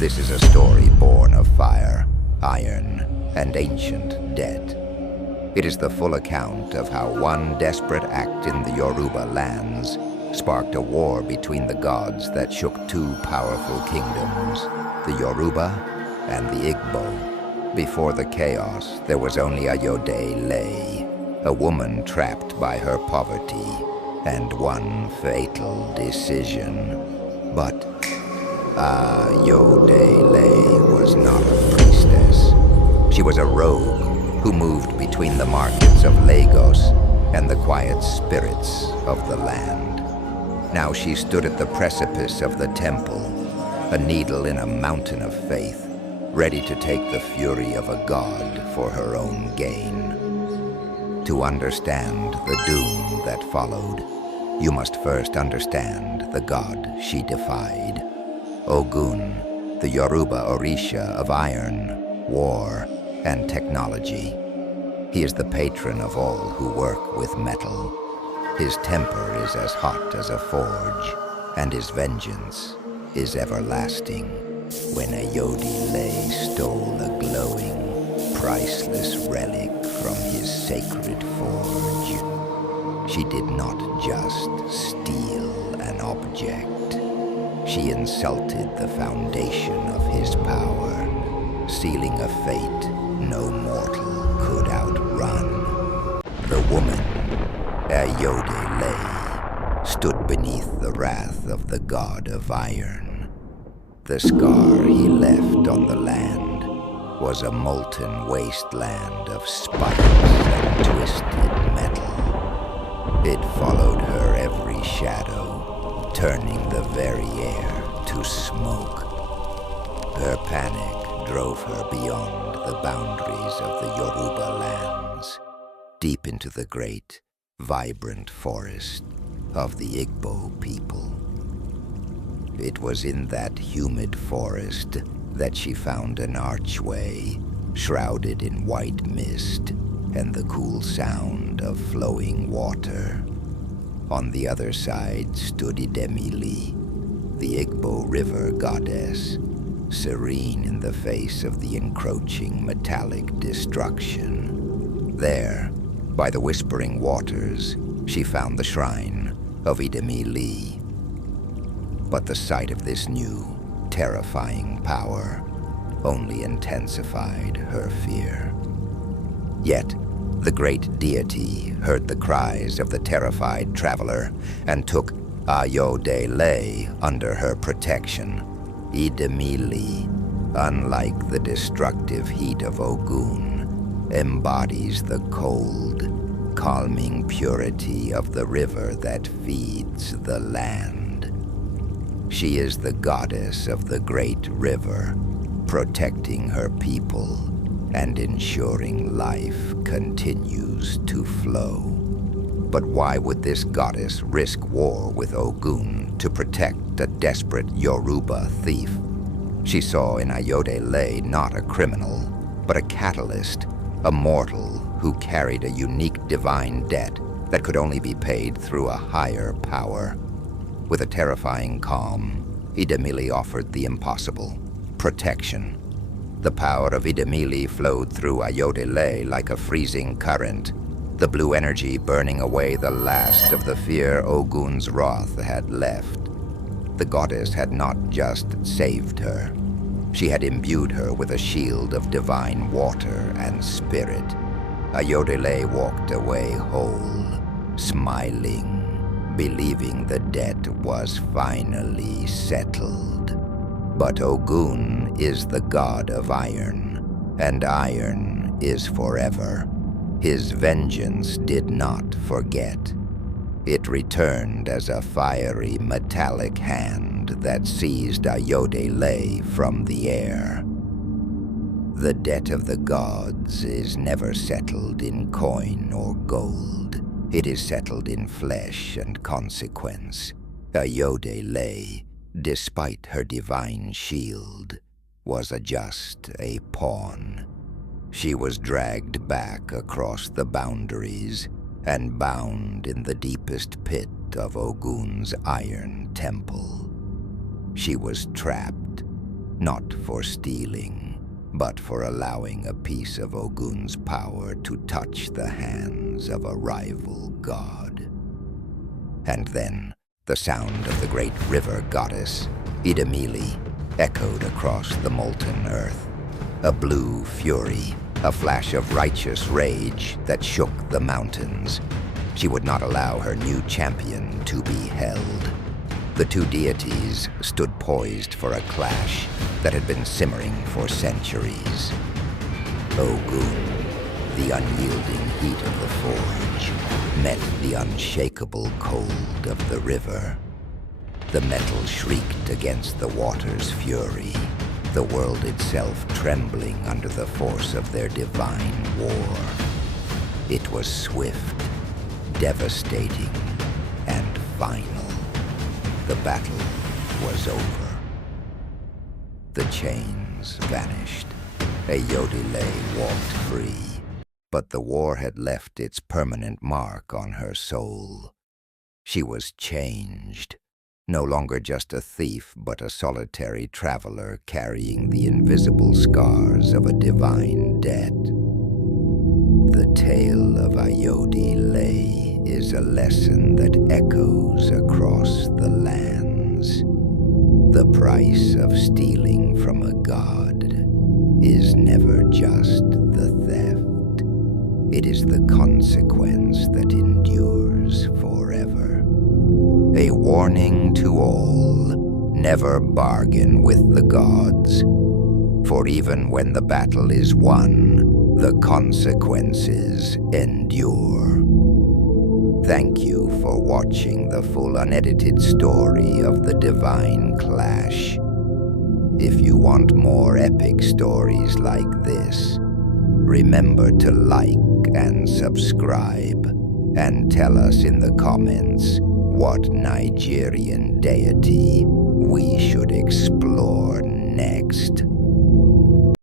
This is a story born of fire, iron, and ancient debt. It is the full account of how one desperate act in the Yoruba lands sparked a war between the gods that shook two powerful kingdoms, the Yoruba and the Igbo. Before the chaos, there was only Ayodele, a woman trapped by her poverty, and one fatal decision. But Ayodele was not a priestess. She was a rogue who moved between the markets of Lagos and the quiet spirits of the land. Now she stood at the precipice of the temple, a needle in a mountain of faith, ready to take the fury of a god for her own gain. To understand the doom that followed, you must first understand the god she defied. Ogun, the Yoruba Orisha of Iron, war, and technology. He is the patron of all who work with metal. His temper is as hot as a forge, and his vengeance is everlasting. When Ayodele stole a glowing, priceless relic from his sacred forge, she did not just steal an object. She insulted the foundation of his power, sealing a fate no mortal could outrun. The woman, Ayodele, stood beneath the wrath of the God of Iron. The scar he left on the land was a molten wasteland of spikes and twisted metal. It followed her every shadow, turning the very air to smoke. Her panic drove her beyond the boundaries of the Yoruba lands, deep into the great, vibrant forest of the Igbo people. It was in that humid forest that she found an archway, shrouded in white mist and the cool sound of flowing water. On the other side stood Idemili, the Igbo River Goddess, serene in the face of the encroaching metallic destruction. There, by the whispering waters, she found the shrine of Idemili. But the sight of this new, terrifying power only intensified her fear. Yet, the great deity heard the cries of the terrified traveler and took Ayodele under her protection. Idemili, unlike the destructive heat of Ogun, embodies the cold, calming purity of the river that feeds the land. She is the goddess of the great river, protecting her people and ensuring life continues to flow. But why would this goddess risk war with Ogun to protect a desperate Yoruba thief? She saw in Ayodele not a criminal, but a catalyst, a mortal who carried a unique divine debt that could only be paid through a higher power. With a terrifying calm, Idemili offered the impossible: protection. The power of Idemili flowed through Ayodele like a freezing current, the blue energy burning away the last of the fear Ogun's wrath had left. The goddess had not just saved her. She had imbued her with a shield of divine water and spirit. Ayodele walked away whole, smiling, believing the debt was finally settled. But Ogun is the god of iron, and iron is forever. His vengeance did not forget. It returned as a fiery metallic hand that seized Ayodele from the air. The debt of the gods is never settled in coin or gold. It is settled in flesh and consequence. Ayodele, despite her divine shield, was just a pawn. She was dragged back across the boundaries and bound in the deepest pit of Ogun's iron temple. She was trapped, not for stealing, but for allowing a piece of Ogun's power to touch the hands of a rival god. And then, the sound of the great river goddess, Idemili, echoed across the molten earth. A blue fury, a flash of righteous rage that shook the mountains. She would not allow her new champion to be held. The two deities stood poised for a clash that had been simmering for centuries. Ogun, the unyielding heat of the forge, met the unshakable cold of the river. The metal shrieked against the water's fury, the world itself trembling under the force of their divine war. It was swift, devastating, and final. The battle was over. The chains vanished. Ayodele walked free, but the war had left its permanent mark on her soul. She was changed, no longer just a thief, but a solitary traveler carrying the invisible scars of a divine debt. The tale of Ayodele is a lesson that echoes across the lands. The price of stealing from a god is never just the theft. It is the consequence that endures forever. A warning to all, never bargain with the gods, for even when the battle is won, the consequences endure. Thank you for watching the full unedited story of the Divine Clash. If you want more epic stories like this, remember to like and subscribe, and tell us in the comments what Nigerian deity we should explore next.